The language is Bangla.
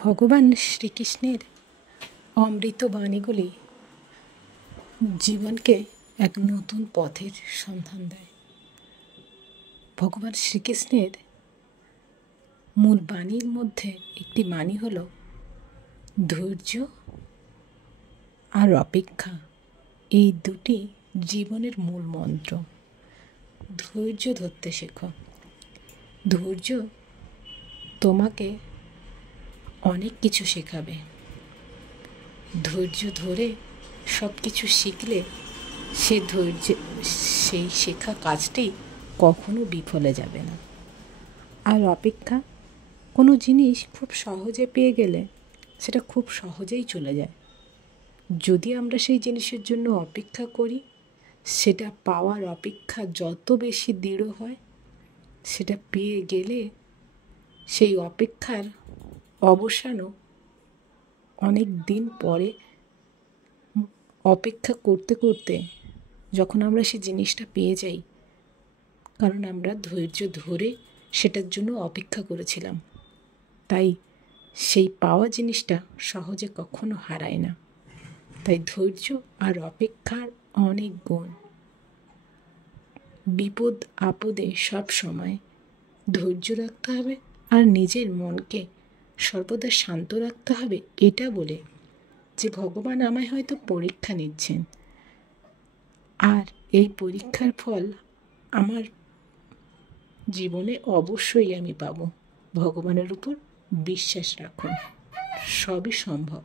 ভগবান শ্রীকৃষ্ণের অমৃত বাণীগুলি জীবনকে এক নতুন পথের সন্ধান দেয়। ভগবান শ্রীকৃষ্ণের মূল বাণীর মধ্যে একটি বাণী হল ধৈর্য আর অপেক্ষা। এই দুটি জীবনের মূল মন্ত্র। ধৈর্য ধরতে শেখো। ধৈর্য তোমাকে অনেক কিছু শেখাবে। ধৈর্য ধরে সব কিছু শিখলে সেই শেখা কাজটি কখনো বিফলে যাবে না। আর অপেক্ষা, কোনো জিনিস খুব সহজে পেয়ে গেলে সেটা খুব সহজেই চলে যায়। যদি আমরা সেই জিনিসের জন্য অপেক্ষা করি, সেটা পাওয়ার অপেক্ষা যত বেশি দৃঢ় হয়, সেটা পেয়ে গেলে সেই অপেক্ষার অবসানও অনেক দিন পরে। অপেক্ষা করতে করতে যখন আমরা সেই জিনিসটা পেয়ে যাই, কারণ আমরা ধৈর্য ধরে সেটার জন্য অপেক্ষা করেছিলাম, তাই সেই পাওয়া জিনিসটা সহজে কখনো হারায় না। তাই ধৈর্য আর অপেক্ষার অনেক গুণ। বিপদ আপদে সব সময় ধৈর্য রাখতে হবে আর নিজের মনকে সর্বদা শান্ত রাখতে হবে, এটা বলে যে ভগবান আমায় হয়তো পরীক্ষা নিচ্ছেন, আর এই পরীক্ষার ফল আমার জীবনে অবশ্যই আমি পাবো। ভগবানের উপর বিশ্বাস রাখুন, সবই সম্ভব।